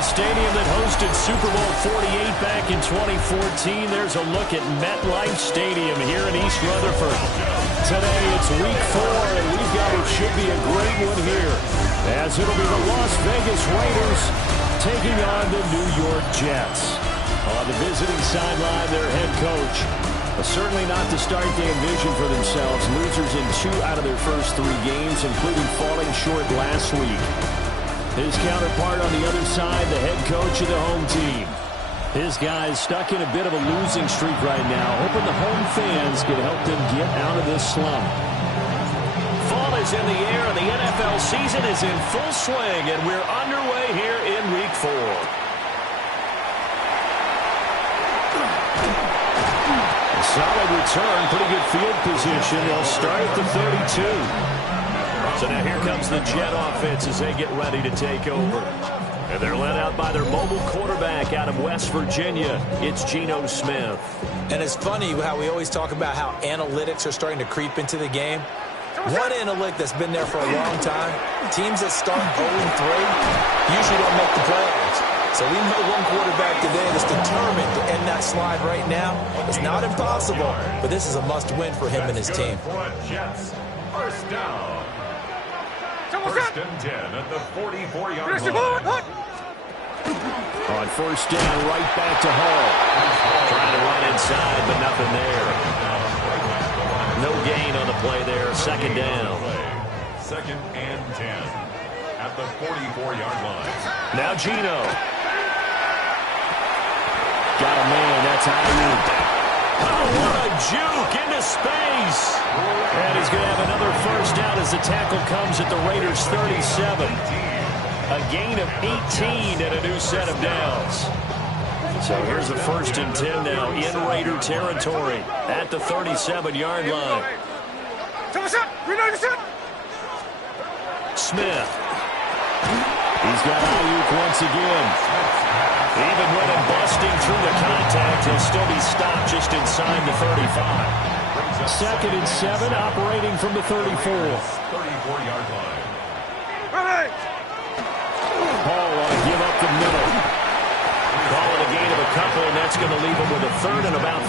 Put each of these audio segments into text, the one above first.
the stadium that hosted Super Bowl 48 back in 2014. There's a look at MetLife Stadium here in East Rutherford. Today it's week 4, and we've got what should be a great one here, as it'll be the Las Vegas Raiders taking on the New York Jets. On the visiting sideline, their head coach. Certainly not the start they envisioned for themselves. Losers in 2 out of their first 3 games, including falling short last week. His counterpart on the other side, the head coach of the home team. His guys stuck in a bit of a losing streak right now, hoping the home fans can help them get out of this slump. Fall is in the air, and the NFL season is in full swing, and we're underway here in week 4. Solid return, pretty good field position. They'll start at the 32. So now here comes the Jet offense as they get ready to take over. And they're led out by their mobile quarterback out of West Virginia. It's Geno Smith. And it's funny how we always talk about how analytics are starting to creep into the game. One analytic that's been there for a long time, teams that start 0-3 usually don't make the playoffs. So we know one quarterback today that's determined to end that slide right now. It's not impossible, but this is a must-win for him and his team. First down. First and 10 at the 44-yard line. On first down, right back to Hall. Trying to run inside, but nothing there. No gain on the play there. Second down. Second and 10 at the 44-yard line. Now Geno. Got a man, that's Ayuk. Oh, what a juke into space. And he's going to have another first down as the tackle comes at the Raiders' 37. A gain of 18 and a new set of downs. So here's a first and 10 now in Raider territory at the 37-yard line. Smith. He's got Ayuk once again. Even when him busting through the contact, he'll still be stopped just inside the 35. Second and 7, operating from the 34. 34-yard line. Hall want to give up the middle. Call it a gain of a couple, and that's going to leave him with a third and about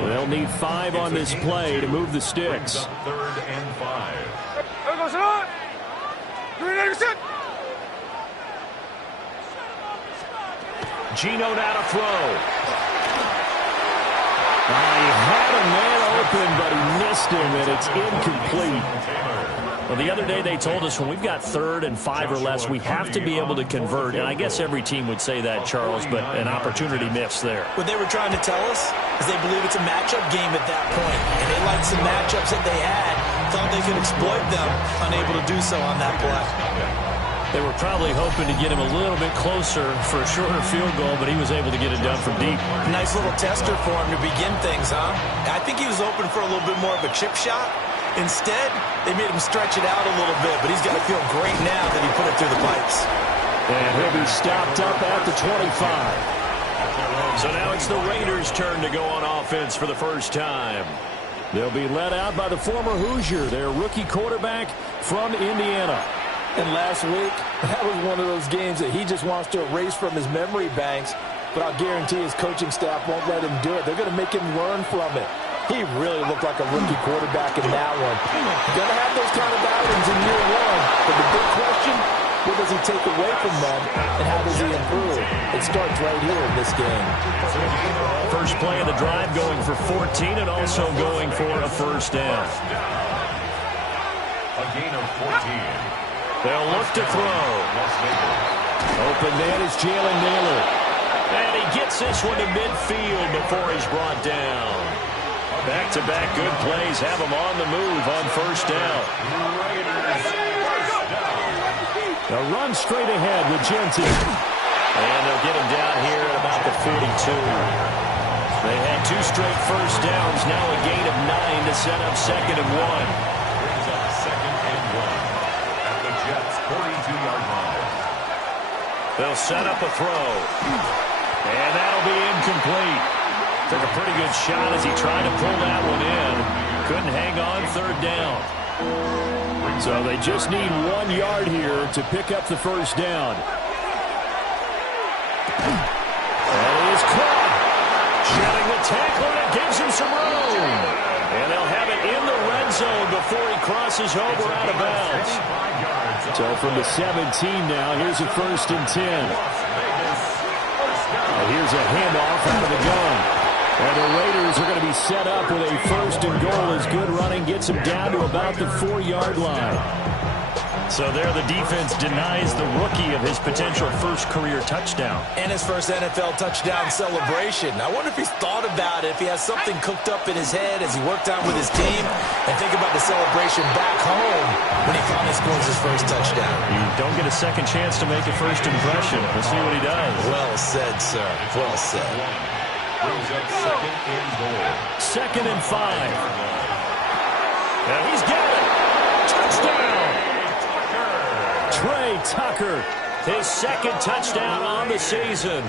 5. They'll need 5 on this play to move the sticks. Third and 5. Geno now to throw. He had a man open, but he missed him, and it's incomplete. Well, the other day they told us when we've got 3rd and 5 or less, we have to be able to convert. And I guess every team would say that, Charles, but an opportunity missed there. What they were trying to tell us is they believe it's a matchup game at that point. And they liked some matchups that they had, thought they could exploit them, unable to do so on that play. They were probably hoping to get him a little bit closer for a shorter field goal, but he was able to get it done from deep. Nice little tester for him to begin things, huh? I think he was open for a little bit more of a chip shot. Instead, they made him stretch it out a little bit, but he's got to feel great now that he put it through the pipes. And he'll be stopped up at the 25. So now it's the Raiders' turn to go on offense for the first time. They'll be led out by the former Hoosier, their rookie quarterback from Indiana. And last week, that was one of those games that he just wants to erase from his memory banks. But I'll guarantee his coaching staff won't let him do it. They're going to make him learn from it. He really looked like a rookie quarterback in that one. Going to have those kind of outings in year 1. But the big question, what does he take away from them, and how does he improve? It starts right here in this game. First play of the drive going for 14 and also going for a first down. A gain of 14. They'll look to throw. Open man is Jalen Naylor. And he gets this one to midfield before he's brought down. Back-to-back good plays have him on the move on first down. A run straight ahead with Jensen. And they'll get him down here at about the 42. They had 2 straight first downs, now a gain of 9 to set up second and 1. 42-yard line. They'll set up a throw. And that'll be incomplete. Took a pretty good shot as he tried to pull that one in. Couldn't hang on third down. So they just need 1 yard here to pick up the first down. some room. And they'll have it in the red zone before he crosses over out of bounds. So from the 17 now, here's a 1st and 10. And here's a handoff out of the gun. And the Raiders are going to be set up with a 1st and goal as good running gets them down to about the 4-yard line. So there the defense denies the rookie of his potential first career touchdown. And his first NFL touchdown celebration. I wonder if he's thought about it, if he has something cooked up in his head as he worked out with his team, and think about the celebration back home when he finally scores his first touchdown. You don't get a second chance to make a first impression. We'll see what he does. Well said, sir. Well said. Brings up 2nd and goal. 2nd and 5. Now he's got it. Touchdown. Trey Tucker, his 2nd touchdown on the season.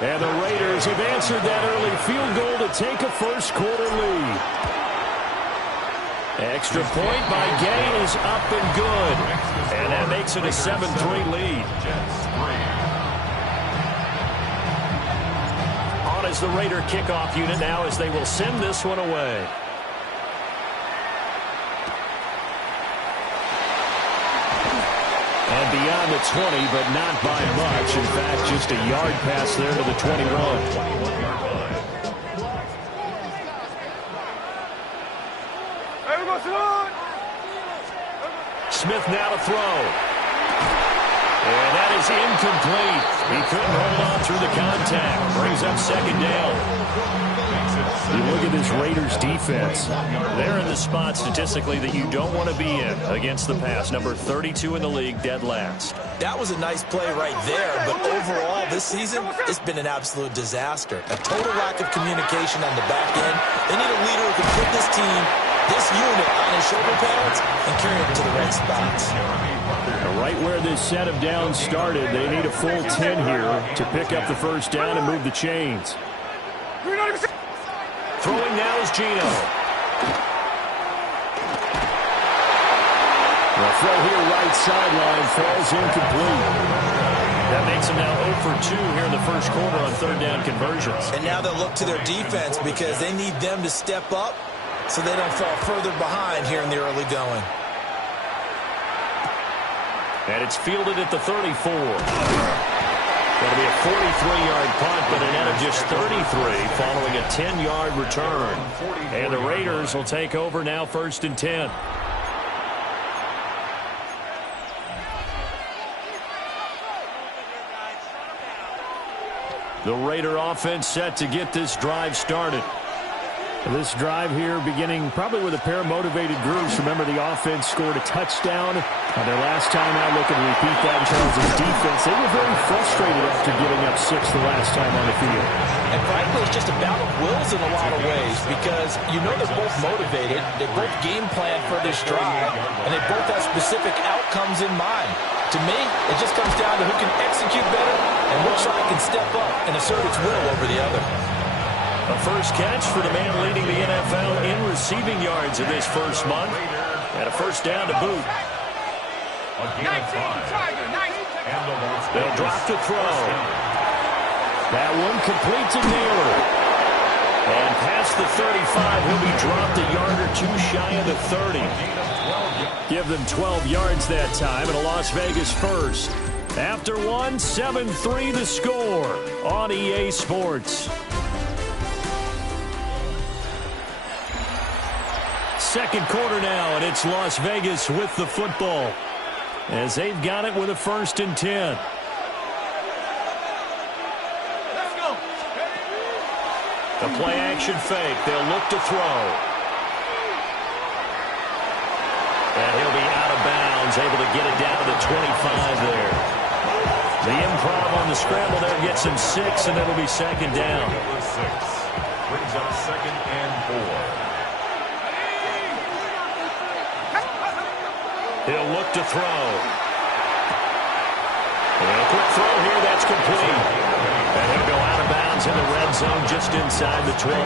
And the Raiders have answered that early field goal to take a first-quarter lead. Extra point by Gay is up and good. And that makes it a 7-3 lead. On is the Raider kickoff unit now as they will send this one away. And beyond the 20, but not by much. In fact, just a yard pass there to the 21. Smith now to throw. And that is incomplete. He couldn't hold on through the contact. Brings up 2nd down. You look at this Raiders defense. They're in the spot statistically that you don't want to be in against the pass. Number 32 in the league, dead last. That was a nice play right there, but overall this season, it's been an absolute disaster. A total lack of communication on the back end. They need a leader who can put this team, this unit, on his shoulder pads and carry it to the right spots. Right where this set of downs started, they need a full 10 here to pick up the first down and move the chains. Throwing now is Gino. The throw here right sideline falls incomplete. That makes them now 0 for 2 here in the first quarter on 3rd down conversions. And now they'll look to their defense because they need them to step up so they don't fall further behind here in the early going. And it's fielded at the 34. Going to be a 43-yard punt, but a net of just 33 following a 10-yard return. And the Raiders will take over now 1st and 10. The Raider offense set to get this drive started. This drive here beginning probably with a pair of motivated groups. Remember, the offense scored a touchdown on their last time out. Looking to repeat that in terms of defense. They were very frustrated after giving up 6 the last time on the field. And frankly, it's just a battle of wills in a lot of ways because you know they're both motivated. They both game plan for this drive, and they both have specific outcomes in mind. To me, it just comes down to who can execute better and which side can step up and assert its will over the other. A first catch for the man leading the NFL in receiving yards in this first month. And a first down to boot. They'll drop to throw. That one complete to Naylor. And past the 35, he'll be dropped a yard or two shy of the 30. Give them 12 yards that time and a Las Vegas first. After one, 7-3 the score on EA Sports. Second quarter now, and it's Las Vegas with the football as they've got it with a 1st and 10. The play action fake. They'll look to throw. And he'll be out of bounds, able to get it down to the 25 there. The improv on the scramble there gets him 6, and it'll be 2nd down. Brings up 2nd and 4. He'll look to throw. And a quick throw here, that's complete. And he'll go out of bounds in the red zone just inside the 20.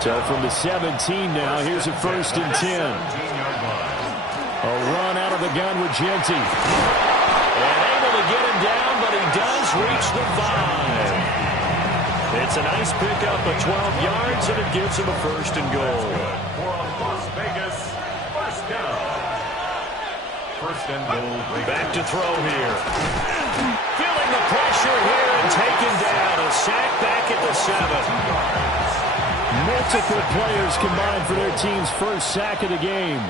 So from the 17 now, here's a 1st and 10. A run out of the gun with Genty. And able to get him down, but he does reach the 5. It's a nice pickup of 12 yards, and it gives him a first and goal. For a Las Vegas first down. First and goal. Back to throw here. Feeling the pressure here and taken down. A sack back at the 7. Multiple players combined for their team's first sack of the game.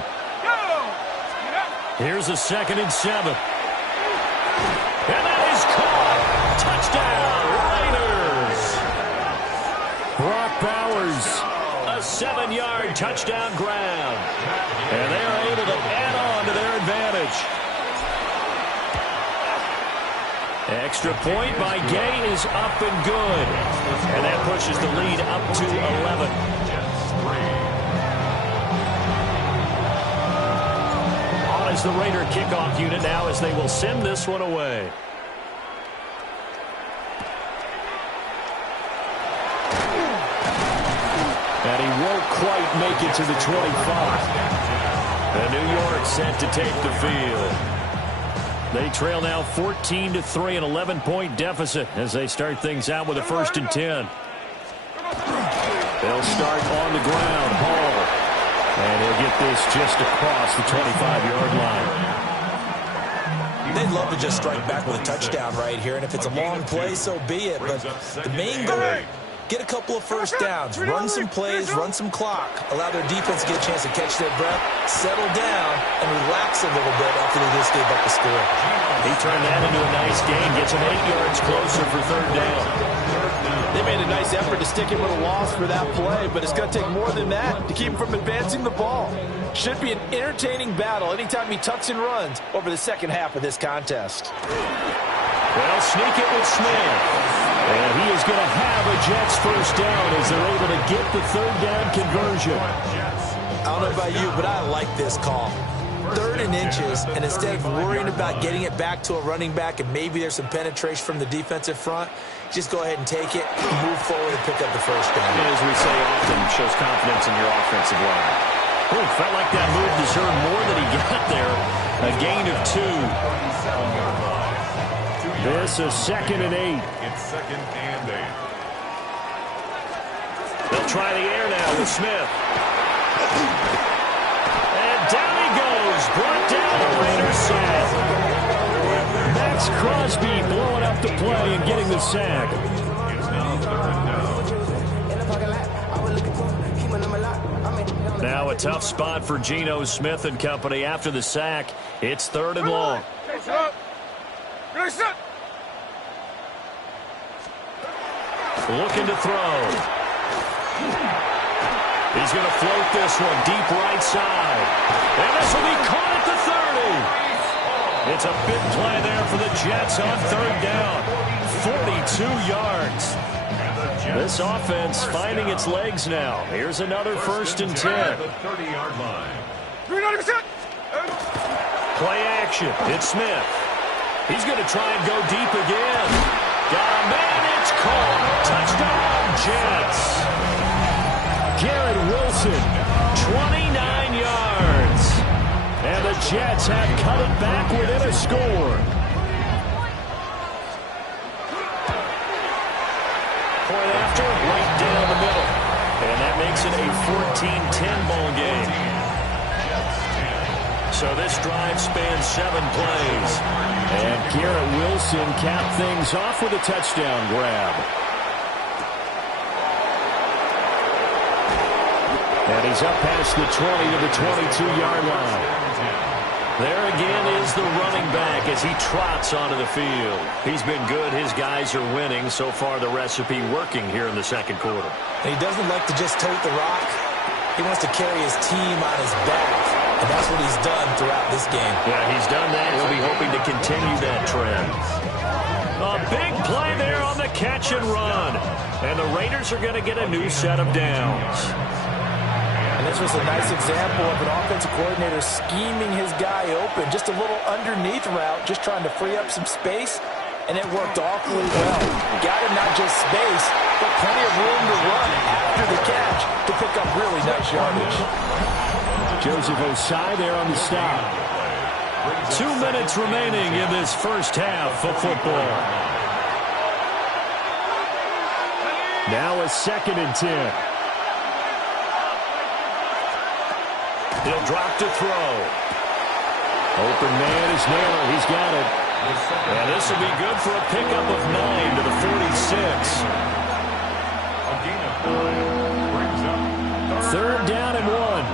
Here's a 2nd and 7. And that is caught. Touchdown, Raiders. Brock Bowers, a 7-yard touchdown grab. And they're able to add on to their advantage. Extra point by Gay is up and good. And that pushes the lead up to 11. On is the Raider kickoff unit now as they will send this one away. And he won't quite make it to the 25. And New York set to take the field. They trail now 14-3, an 11-point deficit as they start things out with a 1st and 10. They'll start on the ground. Hall. And he'll get this just across the 25-yard line. They'd love to just strike back with a touchdown right here, and if it's a long play, so be it. But the main goal, get a couple of first downs, run some plays, run some clock, allow their defense to get a chance to catch their breath, settle down, and relax a little bit after they just gave up the score. He turned that into a nice gain, gets him 8 yards closer for 3rd down. They made a nice effort to stick him with a loss for that play, but it's going to take more than that to keep him from advancing the ball. Should be an entertaining battle anytime he tucks and runs over the second half of this contest. Well, sneak it with Smith. And he is going to have a Jets first down as they're able to get the 3rd down conversion. I don't know about you, but I like this call. 3rd and inches, and instead of worrying about getting it back to a running back and maybe there's some penetration from the defensive front, just go ahead and take it, move forward, and pick up the first down. And as we say often, shows confidence in your offensive line. Oh, felt like that move deserved more than he got there. A gain of 2. This is 2nd and 8. It's 2nd and 8. They'll try the air now with Smith. And down he goes. Brought down the Raiders sack. Max Crosby blowing up the play and getting the sack. Now a tough spot for Geno Smith and company after the sack. It's 3rd and long. Looking to throw. He's going to float this one deep right side. And this will be caught at the 30. It's a big play there for the Jets on 3rd down. 42 yards. This offense finding its legs now. Here's another 1st and 10. The 30-yard line. Play action. It's Smith. He's going to try and go deep again. Got a man. It's caught. Touchdown, Jets. Garrett Wilson, 29 yards. And the Jets have cut it back within a score. Point after, right down the middle. And that makes it a 14-10 ball game. So this drive spans 7 plays. And Garrett Wilson capped things off with a touchdown grab. And he's up past the 20 to the 22-yard line. There again is the running back as he trots onto the field. He's been good. His guys are winning. So far, the recipe working here in the 2nd quarter. And he doesn't like to just tote the rock. He wants to carry his team on his back. And that's what he's done throughout this game. Yeah, he's done that. He'll be hoping to continue that trend. A big play there on the catch and run. And the Raiders are going to get a new set of downs. And this was a nice example of an offensive coordinator scheming his guy open. Just a little underneath route, just trying to free up some space. And it worked awfully well. Got him not just space, but plenty of room to run after the catch to pick up really nice yardage. Joseph Osai there on the stop. 2 minutes remaining in this first half of football. Now a 2nd and 10. He'll drop to throw. Open man is Naylor. He's got it. And this will be good for a pickup of 9 to the 46. A gain of 9 brings up 3rd down and 1.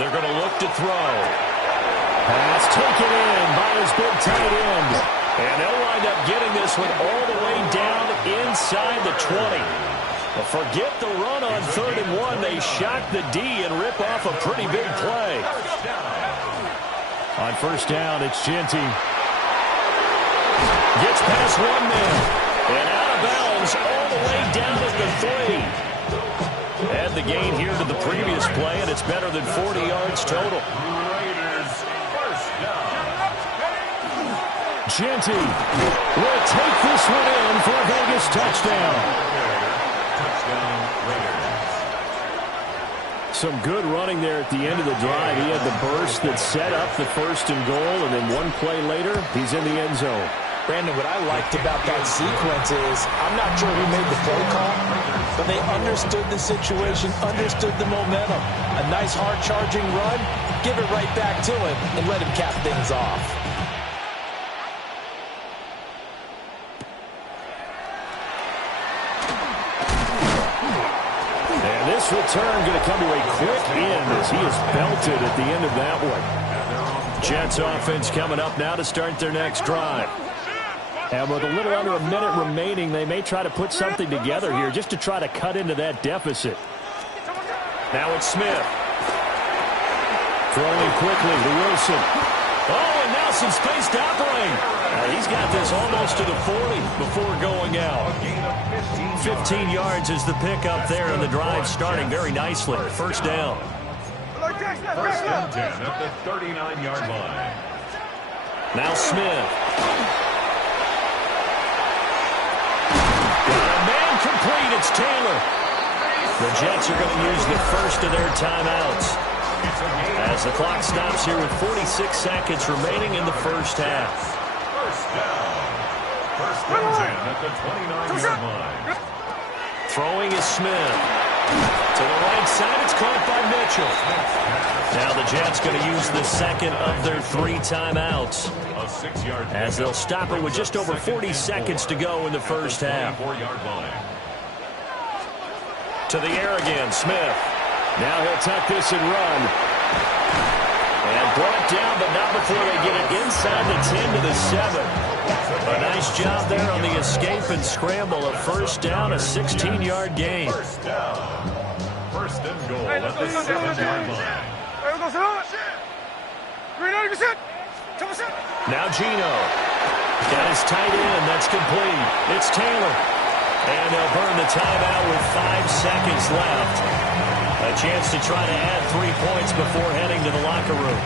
They're going to look to throw. Pass taken in by his big tight end. And they'll wind up getting this one all the way down inside the 20. But forget the run on 3rd and 1. They shock the D and rip off a pretty big play. On 1st down, it's Genty. Gets past one man. And out of bounds all the way down at the 3. Add the gain here to the previous play, and it's better than 40 yards total. Raiders first down. Genty will take this one in for a Vegas touchdown. Touchdown Raiders. Some good running there at the end of the drive. He had the burst that set up the 1st and goal, and then one play later, he's in the end zone. Brandon, what I liked about that sequence is I'm not sure who made the play call, but they understood the situation, understood the momentum. A nice hard-charging run, give it right back to him, and let him cap things off. And this return going to come to a quick end as he is belted at the end of that one. Jets offense coming up now to start their next drive. And with a little under a minute remaining, they may try to put something together here just to try to cut into that deficit. Now it's Smith. Throwing quickly to Wilson. Oh, and now some space to operate. He's got this almost to the 40 before going out. 15 yards is the pickup there, and the drive starting very nicely. 1st down. 1st and 10 at the 39-yard line. Now Smith. Complete, it's Taylor. The Jets are going to use the first of their timeouts as the clock stops here with 46 seconds remaining in the 1st half. 1st down. 1st and 10 at the 29-yard line. Throwing is Smith. To the right side, it's caught by Mitchell. Now the Jets going to use the 2nd of their 3 timeouts A 6-yard as they'll stop it with just over 40 seconds to go in the 1st half. 4-yard line. To the air again, Smith. Now he'll tuck this and run. And brought down, but not before they get it inside the 10 to the 7. A nice job there on the escape and scramble. A 1st down, a 16-yard gain. 1st down. 1st and goal at the 7-yard line. Now Gino. Got his tight end. That's complete. It's Taylor. And they'll burn the timeout with 5 seconds left. A chance to try to add 3 points before heading to the locker room.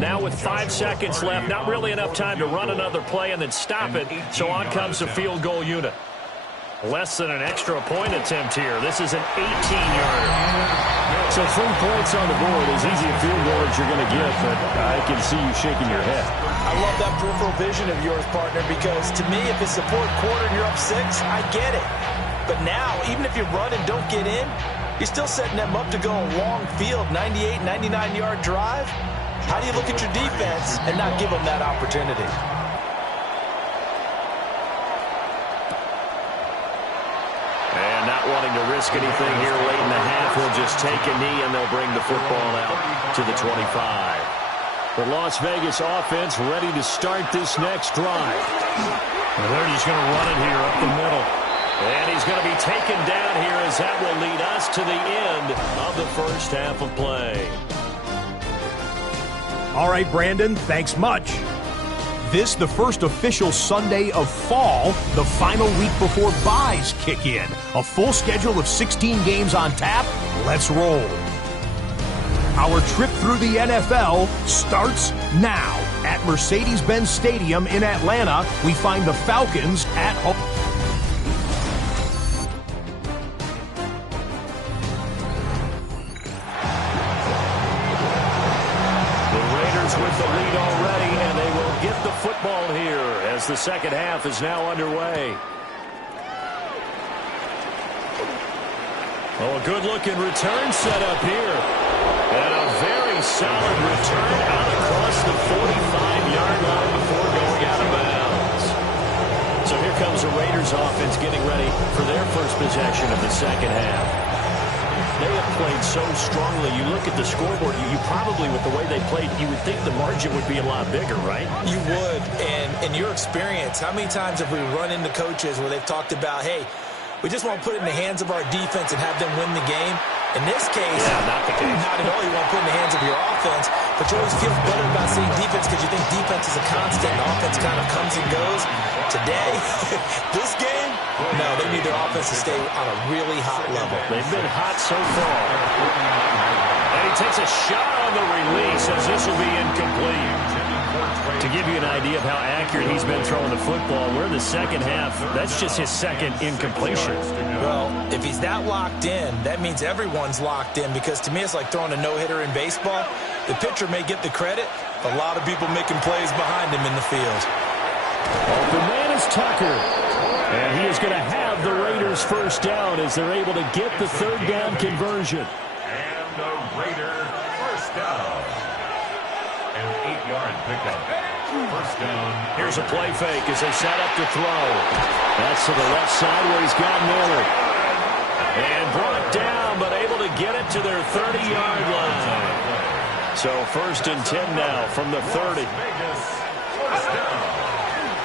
Now with 5 seconds left, not really enough time to run another play and then stop it. So on comes the field goal unit. Less than an extra point attempt here. This is an 18-yarder. So 3 points on the board, as easy a field goal as you're going to get, but I can see you shaking your head. I love that peripheral vision of yours, partner, because to me, if it's the 4th quarter and you're up 6, I get it. But now, even if you run and don't get in, you're still setting them up to go a long field, 98, 99-yard drive. How do you look at your defense and not give them that opportunity? And not wanting to risk anything here late in the half, he'll just take a knee and they'll bring the football out to the 25. The Las Vegas offense ready to start this next drive. And they're just going to run it here up the middle. And he's going to be taken down here as that will lead us to the end of the 1st half of play. All right, Brandon, thanks much. This, the first official Sunday of fall, the final week before byes kick in. A full schedule of 16 games on tap. Let's roll. Our trip through the NFL starts now. At Mercedes-Benz Stadium in Atlanta, we find the Falcons at home. football here as the second half is now underway. Oh, a good-looking return set up here. And a very solid return out across the 45-yard line before going out of bounds. So here comes the Raiders offense getting ready for their first possession of the second half. They have played so strongly. You look at the scoreboard, you probably, with the way they played, you would think the margin would be a lot bigger, right? You would. And in your experience, how many times have we run into coaches where they've talked about, hey, we just want to put it in the hands of our defense and have them win the game? In this case, not the case. Not at all. You want to put it in the hands of your offense, but you always feel better about saying defense because you think defense is a constant and offense kind of comes and goes. Today, this game, no, they need their offense to stay on a really hot level. They've been hot so far. And he takes a shot on the release as this will be incomplete. To give you an idea of how accurate he's been throwing the football, we're in the second half. That's just his second incompletion. Well, if he's that locked in, that means everyone's locked in, because to me it's like throwing a no-hitter in baseball. The pitcher may get the credit, but a lot of people making plays behind him in the field. Open man is Tucker. And he is going to have the Raiders first down as they're able to get the third down conversion. And the Raiders first down. An 8-yard pickup. First down. Here's a play fake as they set up to throw. That's to the left side where he's got Miller. And brought down, but able to get it to their 30-yard line. So first and 10 now from the 30.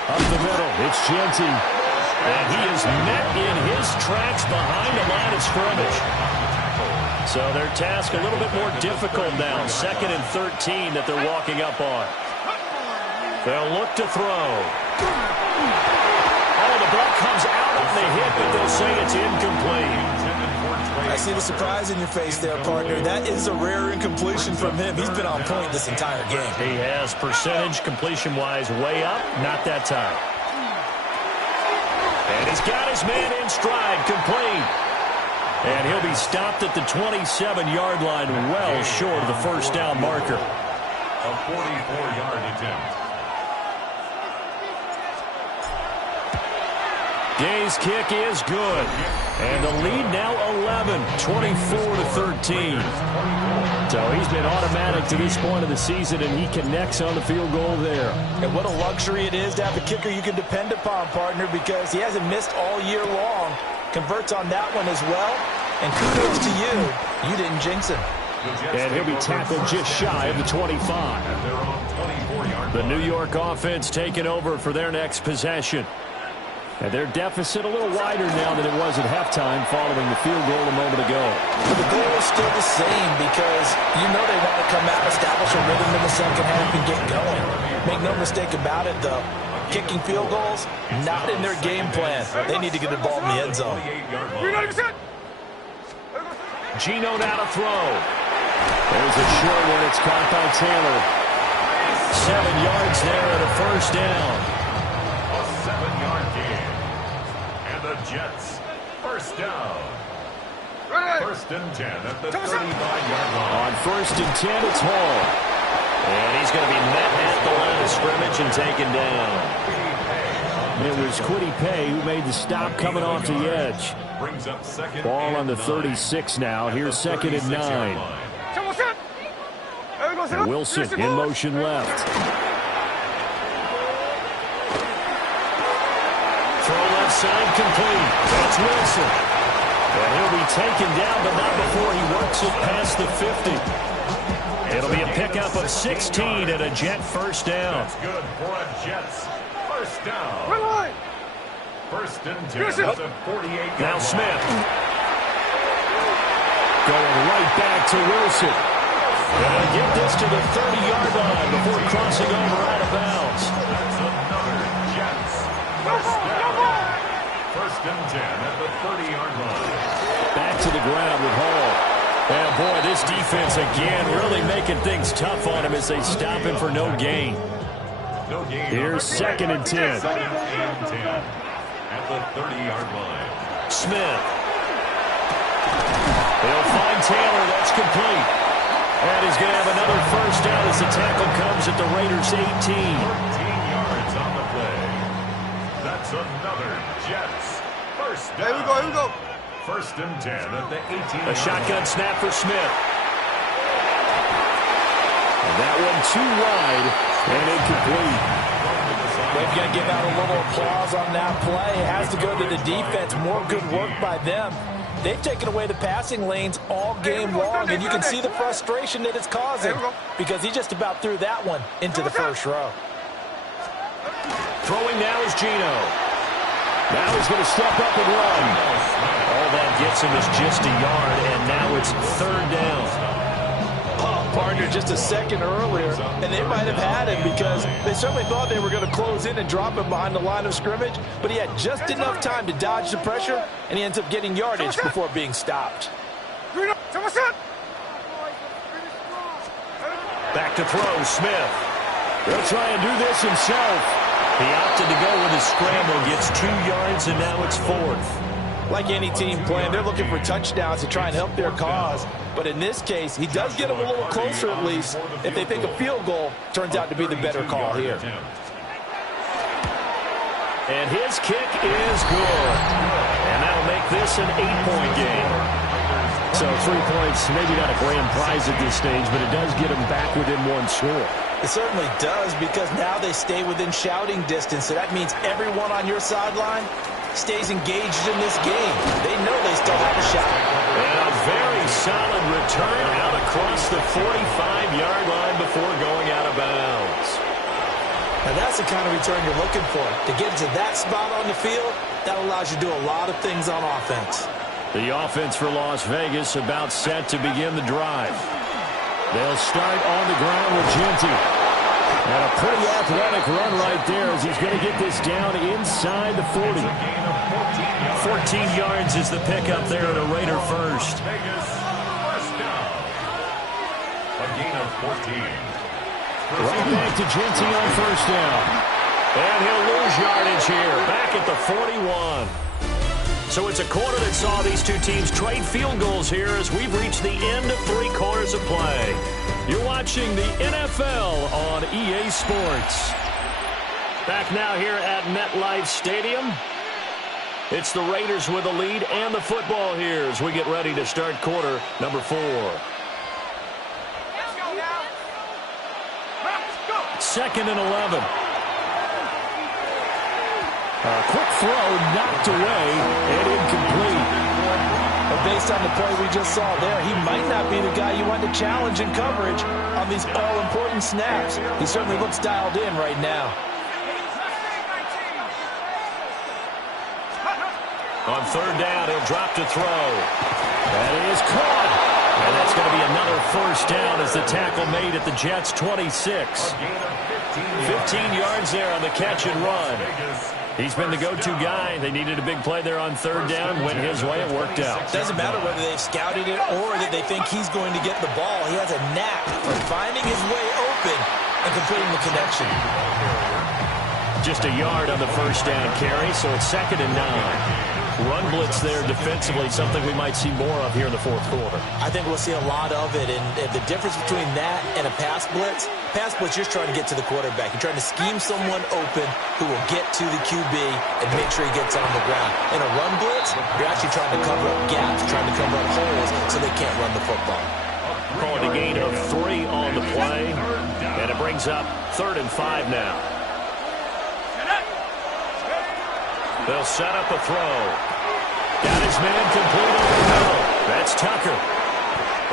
Up the middle, it's Genty. And he is met in his tracks behind the line of scrimmage. So their task a little bit more difficult now. Second and 13 that they're walking up on. They'll look to throw. Oh, the ball comes out on the hit, but they'll say it's incomplete. I see the surprise in your face there, partner. That is a rare incompletion from him. He's been on point this entire game. He has, percentage completion-wise way up, not that time. And he's got his man in stride, complete. And he'll be stopped at the 27-yard line, well short of the first down marker. A 44-yard attempt. Gay's kick is good. And the lead now 11, 24-13. So he's been automatic to this point of the season, and he connects on the field goal there. And what a luxury it is to have a kicker you can depend upon, partner, because he hasn't missed all year long. Converts on that one as well. And kudos to you. You didn't jinx him. And he'll be tackled just shy of the 25. The New York offense taking over for their next possession. And their deficit a little wider now than it was at halftime following the field goal a moment ago. But the goal is still the same because you know they want to come out, establish a rhythm in the second half, and get going. Make no mistake about it, though. Kicking field goals, not in their game plan. They need to get the ball in the end zone. Gino now to throw. There's a short one. It's caught by Taylor. 7 yards there and a first down. A 7-yard gain. And the Jets first down. First and 10 at the 35-yard line. On first and 10, it's Hall. And he's going to be met at the line of scrimmage and taken down. It was Kwity Paye who made the stop coming off the edge. Brings up second. Ball on the 36 now. Here's second and 9. And Wilson in motion left. Throw left side complete. That's Wilson. And he'll be taken down, but not before he works it past the 50. It'll be a pickup of 16 and a Jet first down. That's good for a Jets first down. First and 10 at the 48-yard now line. Smith. Going right back to Wilson. And get this to the 30-yard line before crossing over out of bounds. That's another Jets first down. First and 10 at the 30-yard line. Back to the ground with Hall. And boy, this defense again really making things tough on him as they stop him for no gain. No gain. Here's second and 10. Second and 10 at the 30-yard line. Smith. They'll find Taylor. That's complete. And he's going to have another first down as the tackle comes at the Raiders' 18. 13 yards It's another Jets. First down. Here we go. First and 10 at the 18. A shotgun snap for Smith. And that one too wide and incomplete. They've got to give out a little applause on that play. It has to go to the defense. More good work by them. They've taken away the passing lanes all game long, and you can see the frustration that it's causing because he just about threw that one into the first row. Throwing now is Geno. Now he's going to step up and run. All that gets him is just a yard, and now it's third down. Partner just a second earlier, and they might have had him because they certainly thought they were going to close in and drop him behind the line of scrimmage, but he had just enough time to dodge the pressure, and he ends up getting yardage before being stopped. Back to throw, Smith. He'll try and do this himself. He opted to go with his scramble, gets 2 yards, and now it's fourth. Like any team playing, they're looking for touchdowns to try and help their cause. But in this case, he does get them a little closer at least if they think a field goal turns out to be the better call here. And his kick is good. And that'll make this an 8-point game. So 3 points, maybe not a grand prize at this stage, but it does get them back within 1 score. It certainly does because now they stay within shouting distance. So that means everyone on your sideline stays engaged in this game. They know they still have a shot. And a very solid return out across the 45-yard line before going out of bounds. Now that's the kind of return you're looking for. To get to that spot on the field, that allows you to do a lot of things on offense. The offense for Las Vegas about set to begin the drive. They'll start on the ground with Genty. And a pretty athletic run right there as he's going to get this down inside the 40. 14 yards is the pickup there at a Raider first. A gain of 14. Right back to Genty on first down. And he'll lose yardage here, back at the 41. So it's a quarter that saw these two teams trade field goals here as we've reached the end of 3 quarters of play. You're watching the NFL on EA Sports. Back now here at MetLife Stadium. It's the Raiders with the lead and the football here as we get ready to start quarter number 4. Second and 11. A quick throw knocked away and incomplete. But based on the play we just saw there, he might not be the guy you want to challenge in coverage on these all-important snaps. He certainly looks dialed in right now. On third down, he'll drop to throw. That is caught. And that's going to be another first down as the tackle made at the Jets' 26. 15 yards there on the catch and run. He's been the go-to guy. They needed a big play there on third down. Went his way. It worked out. Doesn't matter whether they've scouted it or that they think he's going to get the ball. He has a knack for finding his way open and completing the connection. Just a yard on the first down carry, so it's second and 9. Run blitz there defensively, something we might see more of here in the fourth quarter. I think we'll see a lot of it, and the difference between that and a pass blitz, you're trying to get to the quarterback. You're trying to scheme someone open who will get to the QB and make sure he gets on the ground. In a run blitz, you're actually trying to cover up gaps, trying to cover up holes so they can't run the football. Calling a gain of 3 on the play, and it brings up third and 5 now. They'll set up a throw. Got his man complete over the middle. That's Tucker.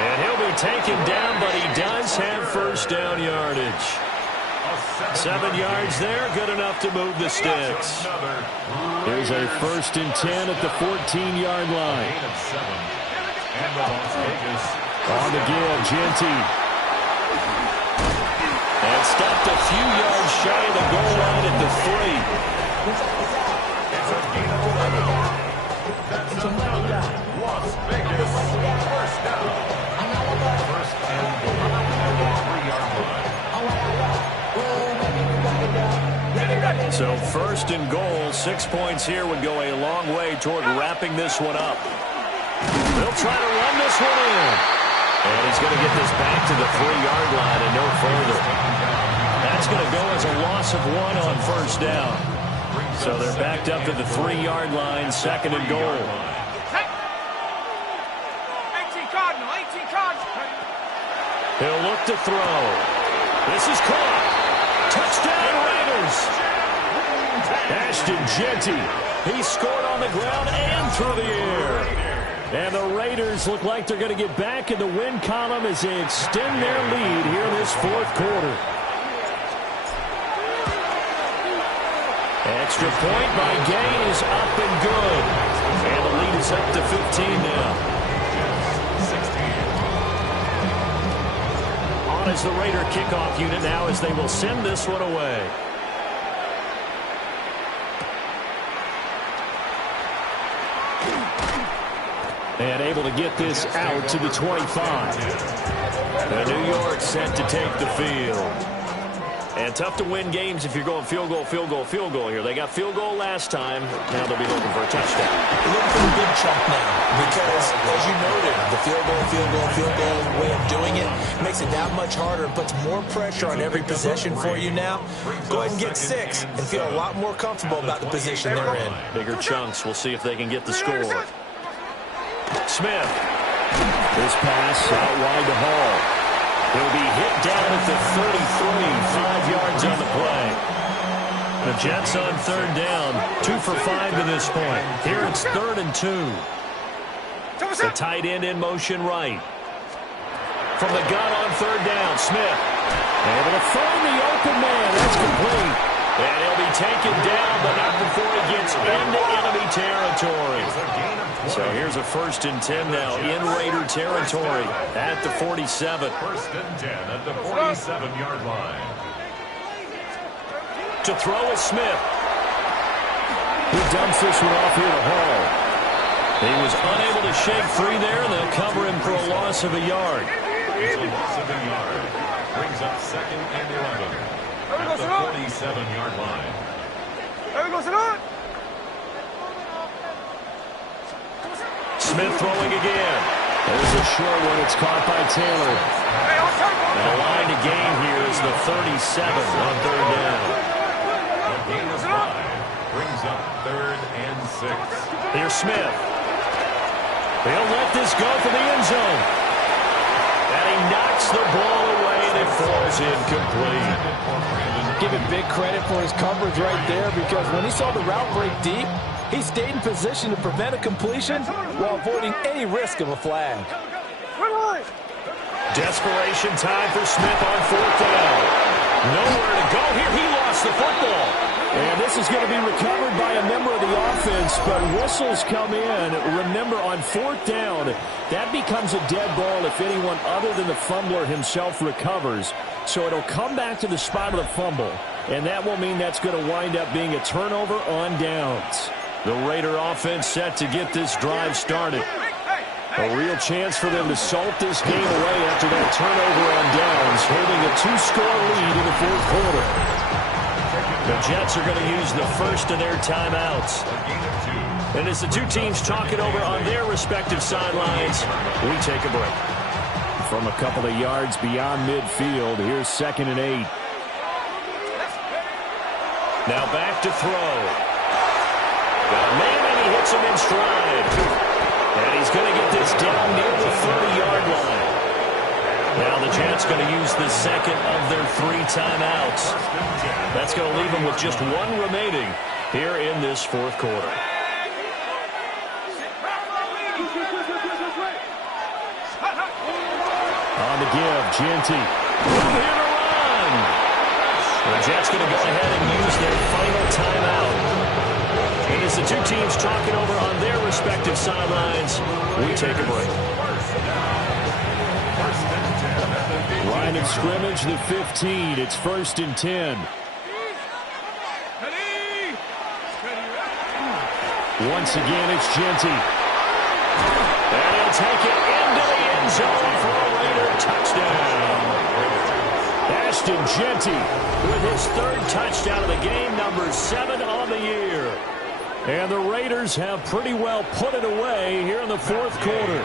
And he'll be taken down, but he does have first down yardage. 7 yards there, good enough to move the sticks. Here's a first and 10 at the 14-yard line. On the give, Genty. And stopped a few yards shy of the goal line at the 3. That's another Las Vegas first down. First and goal at the 3-yard line. So first and goal, 6 points here would go a long way toward wrapping this one up. They'll try to run this one in. And he's going to get this back to the 3-yard line and no further. That's going to go as a loss of 1 on first down. So they're backed up to the 3-yard line, second and goal. 18 Cardinal, 18 Cardinal. He'll look to throw. This is caught. Touchdown, Raiders. Ashton Jeanty. He scored on the ground and through the air. And the Raiders look like they're going to get back in the win column as they extend their lead here in this fourth quarter. Extra point by Gay is up and good. And the lead is up to 15 now. On as the Raider kickoff unit now as they will send this one away. And able to get this out to the 25. And New York set to take the field. And tough to win games if you're going field goal, field goal, field goal here. They got field goal last time. Now they'll be looking for a touchdown. Looking for a big chunk now because, as you noted, the field goal way of doing it makes it that much harder and puts more pressure on every possession for you now. Go ahead and get 6 and feel a lot more comfortable about the position they're in. Bigger chunks. We'll see if they can get the score. Smith. This pass out wide to Hall. He'll be hit down at the 33, 5 yards on the play. The Jets on third down, 2 for 5 to this point. Here it's 3rd and 2. The tight end in motion right. From the gun on third down, Smith. Able to find the open man. That's complete. And he'll be taken down, but not before he gets into enemy territory. So here's a 1st and 10 now in Raider territory at the 47. 1st and 10 at the 47-yard line. To throw is Smith. He dumps this one off here to Hall. He was unable to shake free there, and they'll cover him for a loss of a yard. It's a loss of a yard. Brings up 2nd and 11 at the 47-yard line. Smith throwing again. There's a short one. It's caught by Taylor. And the line to gain here is the 37 on third down. The gain of 5 brings up 3rd and 6. Here's Smith. He'll let this go for the end zone. And he knocks the ball away, and it falls incomplete. Give him big credit for his coverage right there because when he saw the route break deep, he stayed in position to prevent a completion while avoiding any risk of a flag. Desperation time for Smith on 4th down. Nowhere to go here. He lost the football. And this is going to be recovered by a member of the offense, but whistles come in. Remember, on 4th down, that becomes a dead ball if anyone other than the fumbler himself recovers. So it'll come back to the spot of the fumble, and that will mean that's going to wind up being a turnover on downs. The Raider offense set to get this drive started. A real chance for them to salt this game away after that turnover on downs, holding a 2-score lead in the 4th quarter. The Jets are going to use the first of their timeouts. And as the two teams talk it over on their respective sidelines, we take a break. From a couple of yards beyond midfield, here's 2nd and 8. Now back to throw. Got a man, and he hits him in stride. And he's going to get this down near the 30-yard line. Now the Jets going to use the second of their 3 timeouts. That's going to leave them with just 1 remaining here in this 4th quarter. On the give, Jeanty. Here to run. The Jets going to go ahead and use their final timeout. And as the two teams talking over on their respective sidelines, we take a break. Line of scrimmage, the 15. It's 1st and 10. Once again, it's Jeanty. And he'll take it into the end zone for a Raider touchdown. Ashton Jeanty with his 3rd touchdown of the game, number 7 on the year. And the Raiders have pretty well put it away here in the 4th quarter.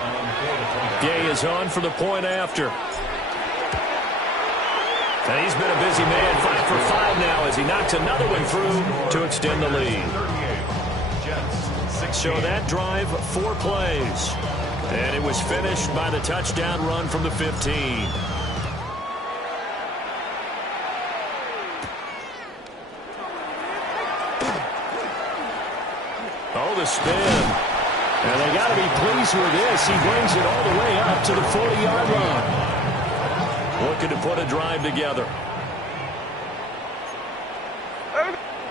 Gay is on for the point after. And he's been a busy man, 5 for 5 now as he knocks another one through to extend the lead. So that drive, 4 plays. And it was finished by the touchdown run from the 15. Oh, the spin. And they got to be pleased with this. He brings it all the way up to the 40-yard line. Looking to put a drive together.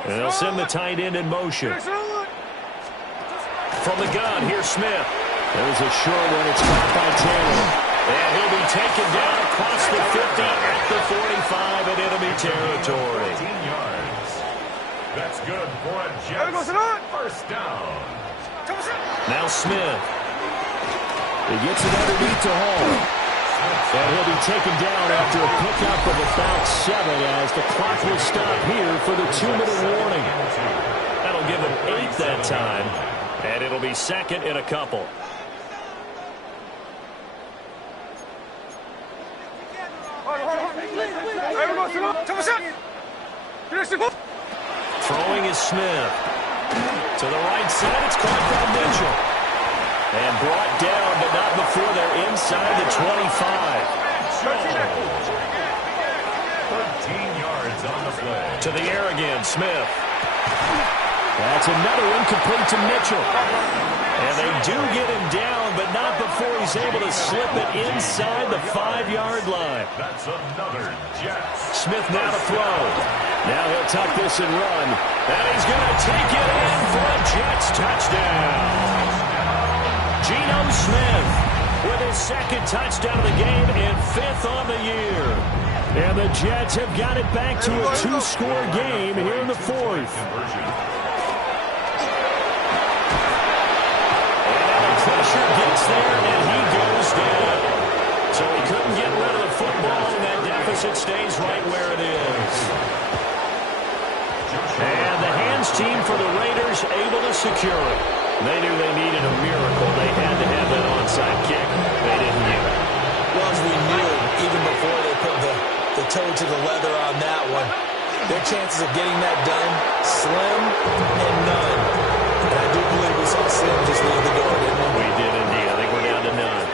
And they'll send the tight end in motion. From the gun, here's Smith. There's a short one. It's caught by Taylor. And he'll be taken down across the 50 at the 45 in enemy territory. 14 yards. That's good for a Jets first down. Now Smith. He gets it underneath to Hall. And he'll be taken down after a pickup of about 7 as the clock will stop here for the 2-minute warning. That'll give him 8 that time. And it'll be second in a couple. Throwing is Smith. To the right side, it's caught by Mitchell. And brought down, but not before they're inside the 25. 13 yards on the play. To the air again, Smith. That's another incomplete to Mitchell. And they do get him down, but not before he's able to slip it inside the 5-yard line. That's another Jets. Smith now to throw. Now he'll tuck this and run. And he's going to take it in for a Jets touchdown. Geno Smith with his second touchdown of the game and 5th on the year. And the Jets have got it back to a 2-score game here in the 4th. Pressure gets there, and he goes down. So he couldn't get rid of the football, and that deficit stays right where it is. And the hands team for the Raiders able to secure it. They knew they needed a miracle. They had to have that onside kick. They didn't get it. Well, as we knew, even before they put the toe to the leather on that one, their chances of getting that done, slim and none. And I do believe we saw Slim just leave the door, didn't we? We did indeed. I think we're down to none.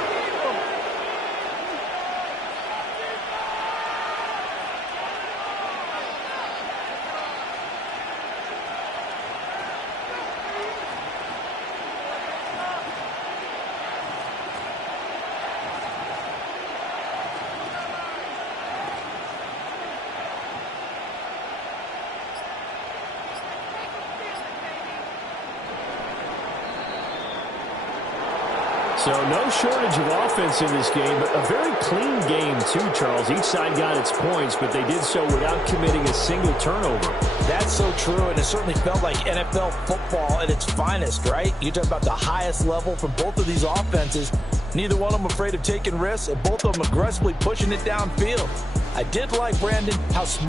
So no shortage of offense in this game, but a very clean game too, Charles. Each side got its points, but they did so without committing a single turnover. That's so true, and it certainly felt like NFL football at its finest, right? You talk about the highest level from both of these offenses. Neither one of them afraid of taking risks, and both of them aggressively pushing it downfield. I did like, Brandon, how smart